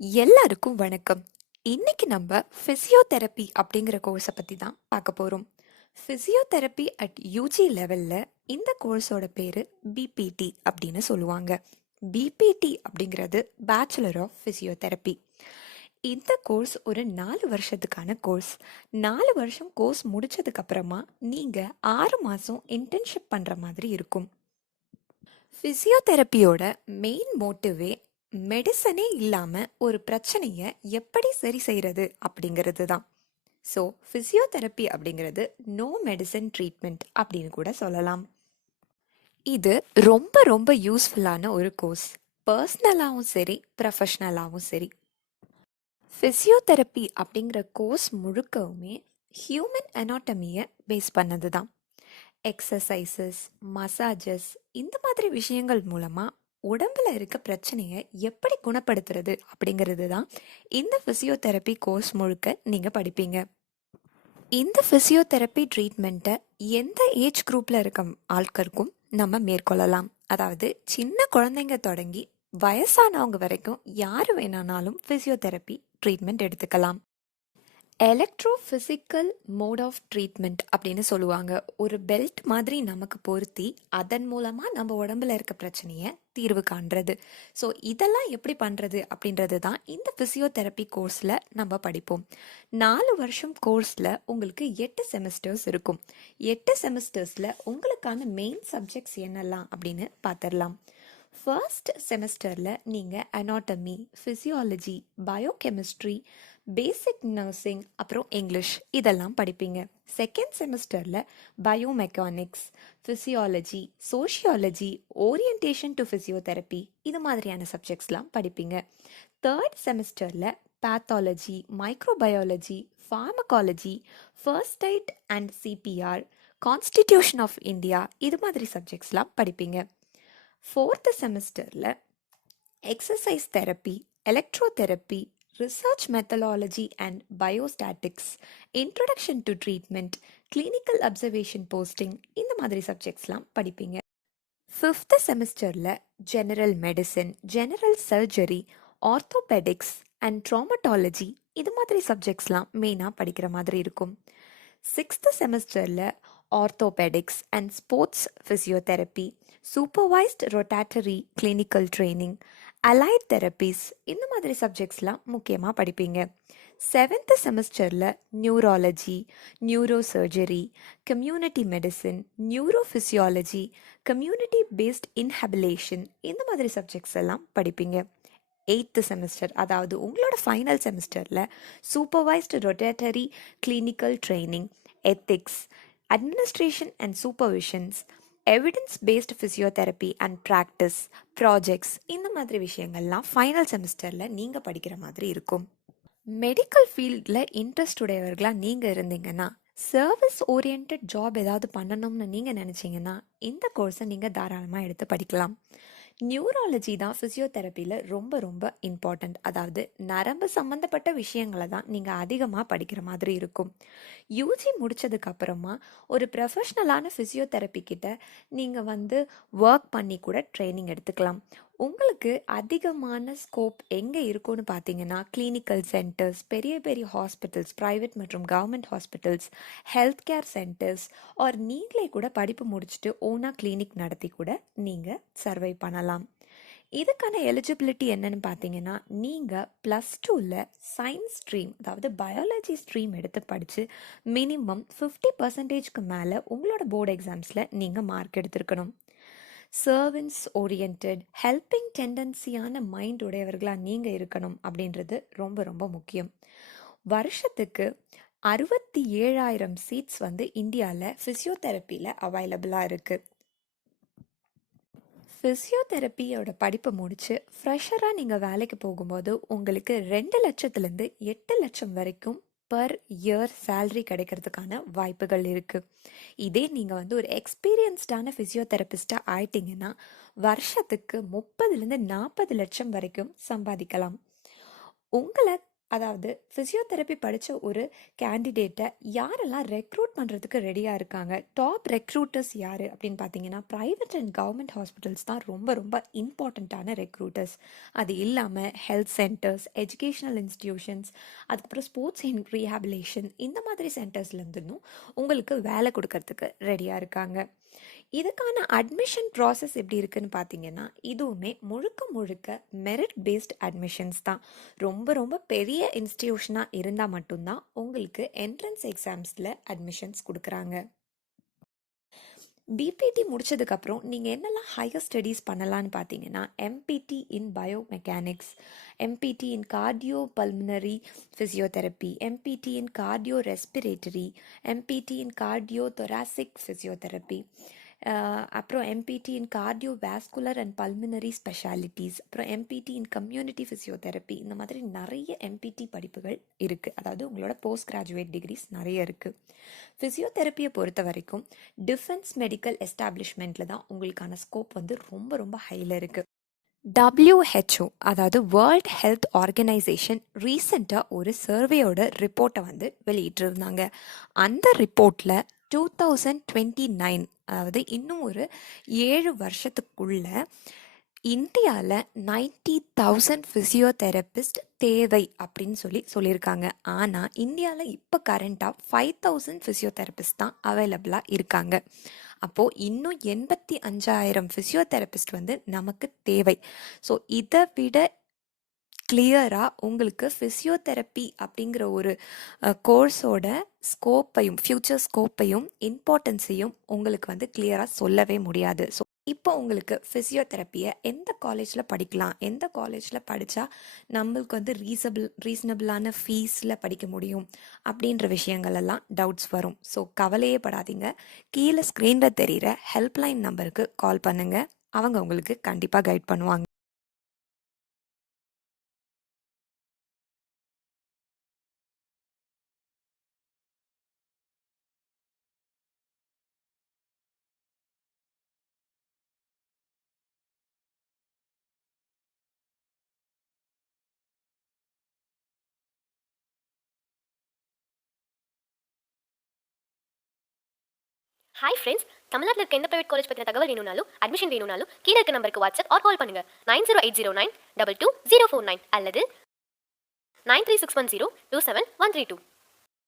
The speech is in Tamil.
எல்லாருக்கும் வணக்கம். இன்னைக்கு நம்ம ஃபிசியோதெரப்பி அப்படிங்கிற கோர்ஸை பற்றி தான் பார்க்க போகிறோம். ஃபிசியோதெரப்பி அட் யூஜி லெவலில் இந்த கோர்ஸோட பேர் பிபிடி அப்படின்னு சொல்லுவாங்க. பிபிடி அப்படிங்கிறது பேச்சுலர் ஆஃப் ஃபிசியோதெரப்பி. இந்த கோர்ஸ் ஒரு 4 வருஷத்துக்கான கோர்ஸ். 4 வருஷம் கோர்ஸ் முடிச்சதுக்கு அப்புறமா நீங்கள் 6 மாதம் இன்டர்ன்ஷிப் பண்ணுற மாதிரி இருக்கும். ஃபிசியோதெரப்பியோட மெயின் மோட்டிவே மெடிசனே இல்லாமல் ஒரு பிரச்சனையை எப்படி சரி செய்கிறது அப்படிங்கிறது தான். ஸோ ஃபிசியோதெரப்பி அப்படிங்கிறது நோ மெடிசன் ட்ரீட்மெண்ட் அப்படின்னு கூட சொல்லலாம். இது ரொம்ப ரொம்ப யூஸ்ஃபுல்லான ஒரு கோர்ஸ். பர்சனலாகவும் சரி, ப்ரொஃபஷ்னலாகவும் சரி. ஃபிசியோதெரப்பி அப்படிங்கிற கோர்ஸ் முழுக்கவுமே ஹியூமன் அனாட்டமியை பேஸ் பண்ணது தான். எக்ஸசைசஸ், மசாஜஸ், இந்த மாதிரி விஷயங்கள் மூலமாக உடம்புல இருக்க பிரச்சனையை எப்படி குணப்படுத்துறது அப்படிங்கிறது தான் இந்த ஃபிசியோதெரப்பி கோர்ஸ் முழுக்க நீங்கள் படிப்பீங்க. இந்த ஃபிசியோதெரப்பி ட்ரீட்மெண்ட்டை எந்த ஏஜ் குரூப்பில் இருக்க ஆட்களுக்கும் நம்ம மேற்கொள்ளலாம். அதாவது சின்ன குழந்தைங்க தொடங்கி வயசானவங்க வரைக்கும் யார் வேணானாலும் ஃபிசியோதெரப்பி ட்ரீட்மெண்ட் எடுத்துக்கலாம். எலக்ட்ரோஃபிசிக்கல் மோட் ஆஃப் ட்ரீட்மெண்ட் அப்படின்னு சொல்லுவாங்க. ஒரு பெல்ட் மாதிரி நமக்கு பொருத்தி அதன் மூலமாக நம்ம உடம்புல இருக்க பிரச்சனையை தீர்வு காண்றது. ஸோ இதெல்லாம் எப்படி பண்ணுறது அப்படின்றது தான் இந்த ஃபிசியோதெரப்பி கோர்ஸில் நம்ம படிப்போம். 4 வருஷம் கோர்ஸில் உங்களுக்கு 8 செமஸ்டர்ஸ் இருக்கும். 8 செமஸ்டர்ஸில் உங்களுக்கான மெயின் சப்ஜெக்ட்ஸ் என்னெல்லாம் அப்படின்னு பார்த்துடலாம். ஃபர்ஸ்ட் செமஸ்டரில் நீங்கள் anatomy, physiology, biochemistry, basic nursing, அப்புறம் இங்கிலீஷ் இதெல்லாம் படிப்பீங்க. செகண்ட் செமஸ்டரில் biomechanics, physiology, sociology, orientation to physiotherapy இது மாதிரியான சப்ஜெக்ட்ஸ்லாம் படிப்பீங்க. தேர்ட் செமஸ்டரில் pathology, microbiology, pharmacology, first aid and CPR, constitution of India இது மாதிரி சப்ஜெக்ட்ஸ்லாம் படிப்பீங்க. ஃபோர்த்து செமஸ்டரில் exercise therapy, electrotherapy, research methodology and biostatistics, introduction to treatment, clinical observation posting இந்த மாதிரி சப்ஜெக்ட்ஸ்லாம் படிப்பீங்க. ஃபிஃப்த்து செமஸ்டரில் general medicine, general surgery, orthopaedics and traumatology இது மாதிரி சப்ஜெக்ட்ஸ்லாம் மெயினாக படிக்கிற மாதிரி இருக்கும். சிக்ஸ்த்து செமஸ்டரில் orthopaedics and sports physiotherapy, supervised rotatory clinical training, allied therapies இந்த மாதிரி சப்ஜெக்ட்ஸ்லாம் முக்கியமாக படிப்பீங்க. செவன்த்து செமஸ்டரில் neurology, neuro surgery, community medicine, neuro physiology, community based rehabilitation இந்த மாதிரி சப்ஜெக்ட்ஸ் எல்லாம் படிப்பீங்க. எயித்து செமஸ்டர் அதாவது உங்களோட ஃபைனல் செமஸ்டரில் supervised rotatory clinical training, ethics, administration and supervisions, evidence based physiotherapy and practice, projects இந்த மாதிரி விஷயங்கள்லாம் ஃபைனல் செமஸ்டரில் நீங்கள் படிக்கிற மாதிரி இருக்கும். மெடிக்கல் ஃபீல்டில் இன்ட்ரெஸ்ட் உடையவர்களாக நீங்கள் இருந்தீங்கன்னா, சர்வீஸ் ஓரியன்ட் ஜாப் ஏதாவது பண்ணணும்னு நீங்கள் நினச்சிங்கன்னா இந்த கோர்ஸை நீங்கள் தாராளமாக எடுத்து படிக்கலாம். நியூராலஜி தான் ஃபிசியோதெரப்பியில் ரொம்ப ரொம்ப இம்பார்ட்டண்ட். அதாவது நரம்பு சம்மந்தப்பட்ட விஷயங்களை தான் நீங்கள் அதிகமாக படிக்கிற மாதிரி இருக்கும். யூஜி முடித்ததுக்கப்புறமா ஒரு ப்ரொஃபஷ்னலான ஃபிசியோதெரப்பி கிட்ட நீங்கள் ஒர்க் பண்ணி கூட ட்ரைனிங் எடுத்துக்கலாம். உங்களுக்கு அதிகமான ஸ்கோப் எங்கே இருக்கும்னு பார்த்தீங்கன்னா கிளினிக்கல் சென்டர்ஸ், பெரிய பெரிய ஹாஸ்பிட்டல்ஸ், ப்ரைவேட் மற்றும் government hospitals, health care centres, or நீங்களே கூட படிப்பு முடிச்சுட்டு ஓனாக கிளினிக் நடத்தி கூட நீங்கள் சர்வை பண்ணலாம். இதுக்கான எலிஜிபிலிட்டி என்னன்னு பார்த்தீங்கன்னா, நீங்கள் +2ல் சயின்ஸ் ஸ்ட்ரீம் அதாவது பயாலஜி ஸ்ட்ரீம் எடுத்து படித்து மினிமம் 50% மேலே உங்களோட போர்டு எக்ஸாம்ஸில் நீங்கள் மார்க் எடுத்திருக்கணும். சர்வன்ஸ் ஓரியன்ட், ஹெல்பிங் டெண்டன்சியான மைண்ட் உடையவர்களாக நீங்கள் இருக்கணும் அப்படின்றது ரொம்ப ரொம்ப முக்கியம். வருஷத்துக்கு 67,000 சீட்ஸ் இந்தியாவில் ஃபிசியோதெரப்பியில் அவைலபிளாக இருக்குது. ஃபிசியோதெரப்பியோட படிப்பை முடித்து ஃப்ரெஷராக நீங்கள் வேலைக்கு போகும்போது உங்களுக்கு 2 லட்சத்துலேருந்து 8 லட்சம் வரைக்கும் பர் இயர் சேல்ரி கிடைக்கிறதுக்கான வாய்ப்புகள் இருக்குது. இதே நீங்கள் ஒரு எக்ஸ்பீரியன்ஸ்டான ஃபிசியோதெரபிஸ்டாக ஆயிட்டீங்கன்னா வருஷத்துக்கு 30லேருந்து 40 லட்சம் வரைக்கும் சம்பாதிக்கலாம். உங்களை அதாவது ஃபிசியோதெரப்பி படித்த ஒரு கேண்டிடேட்டை யாரெல்லாம் ரெக்ரூட் பண்ணுறதுக்கு ரெடியாக இருக்காங்க, டாப் ரெக்ரூட்டர்ஸ் யார் அப்படின்னு பார்த்தீங்கன்னா ப்ரைவேட் அண்ட் கவர்மெண்ட் ஹாஸ்பிட்டல்ஸ் தான் ரொம்ப ரொம்ப இம்பார்ட்டண்ட்டான ரெக்ரூட்டர்ஸ். அது இல்லாமல் ஹெல்த் சென்டர்ஸ், எஜுகேஷ்னல் இன்ஸ்டிடியூஷன்ஸ், அதுக்கப்புறம் ஸ்போர்ட்ஸ் அண்ட் ரீஹாபிலேஷன், இந்த மாதிரி சென்டர்ஸ்லேருந்தும் உங்களுக்கு வேலை கொடுக்கறதுக்கு ரெடியாக இருக்காங்க. இதுக்கான அட்மிஷன் ப்ராசஸ் எப்படி இருக்குன்னு பார்த்தீங்கன்னா இதுவுமே முழுக்க முழுக்க மெரிட் பேஸ்ட் அட்மிஷன்ஸ் தான். ரொம்ப ரொம்ப பெரிய இன்ஸ்டிடியூஷனாக இருந்தால் மட்டும்தான் உங்களுக்கு என்ட்ரன்ஸ் எக்ஸாம்ஸில் அட்மிஷன்ஸ் கொடுக்குறாங்க. பிபிடி முடிச்சதுக்கப்புறம் நீங்கள் என்னெல்லாம் ஹையர் ஸ்டடீஸ் பண்ணலான்னு பார்த்தீங்கன்னா MPT in biomechanics, MPT in cardio pulmonary physiotherapy, MPT in cardio respiratory, MPT in cardio thoracic physiotherapy, அப்புறம் MPT in cardio vascular and pulmonary specialities, அப்புறம் எம்பிடி இன் கம்யூனிட்டி ஃபிசியோதெரப்பி, இந்த மாதிரி நிறைய எம்பிடி படிப்புகள் இருக்குது. அதாவது உங்களோட போஸ்ட் கிராஜுவேட் டிகிரிஸ் நிறைய இருக்குது. ஃபிசியோதெரப்பியை பொறுத்த வரைக்கும் டிஃபென்ஸ் மெடிக்கல் எஸ்டாப்ளிஷ்மெண்ட்டில் தான் உங்களுக்கான ஸ்கோப் வந்து ரொம்ப ரொம்ப ஹையில் இருக்குது. WHO அதாவது வேர்ல்ட் ஹெல்த் ஆர்கனைசேஷன் ரீசெண்டாக ஒரு சர்வேயோட ரிப்போர்ட்டை வந்து வெளியிட்டிருந்தாங்க. அந்த ரிப்போர்ட்டில் 2029, அதாவது இன்னும் ஒரு 7 வருஷத்துக்குள்ள இந்தியாவில் 90,000 ஃபிசியோதெரபிஸ்ட் தேவை அப்படின்னு சொல்லியிருக்காங்க. ஆனால் இந்தியாவில் இப்போ கரண்ட்டாக 5,000 ஃபிசியோதெரபிஸ்ட் தான் அவைலபிளாக இருக்காங்க. அப்போது இன்னும் 85,000 ஃபிசியோதெரபிஸ்ட் வந்து நமக்கு தேவை. ஸோ இதை விட கிளியராக உங்களுக்கு ஃபிசியோதெரப்பி அப்படிங்கிற ஒரு கோர்ஸோட ஸ்கோப்பையும் ஃப்யூச்சர் ஸ்கோப்பையும் இம்பார்ட்டன்ஸையும் உங்களுக்கு வந்து கிளியராக சொல்லவே முடியாது. ஸோ இப்போ உங்களுக்கு ஃபிசியோதெரப்பியை எந்த காலேஜில் படிக்கலாம், எந்த காலேஜில் படித்தா நம்மளுக்கு வந்து ரீசனபிளான ஃபீஸில் படிக்க முடியும் அப்படின்ற விஷயங்கள் எல்லாம் டவுட்ஸ் வரும். ஸோ கவலையே படாதீங்க. கீழே ஸ்க்ரீனில் தெரிகிற ஹெல்ப்லைன் நம்பருக்கு கால் பண்ணுங்கள். அவங்க உங்களுக்கு கண்டிப்பாக கைட் பண்ணுவாங்க. ஹாய் ஃப்ரெண்ட்ஸ், தமிழ்நாட்டில் இருக்க எந்த பிரைவேட் காலேஜ் பற்றின தகவல் வேணும்னாலும் அட்மிஷன் வேணும்னாலும் கீழே இருக்க நம்பருக்கு வாட்ஸ்அப் ஆர் கால் பண்ணுங்க 9080922049 அல்லது 9361027132.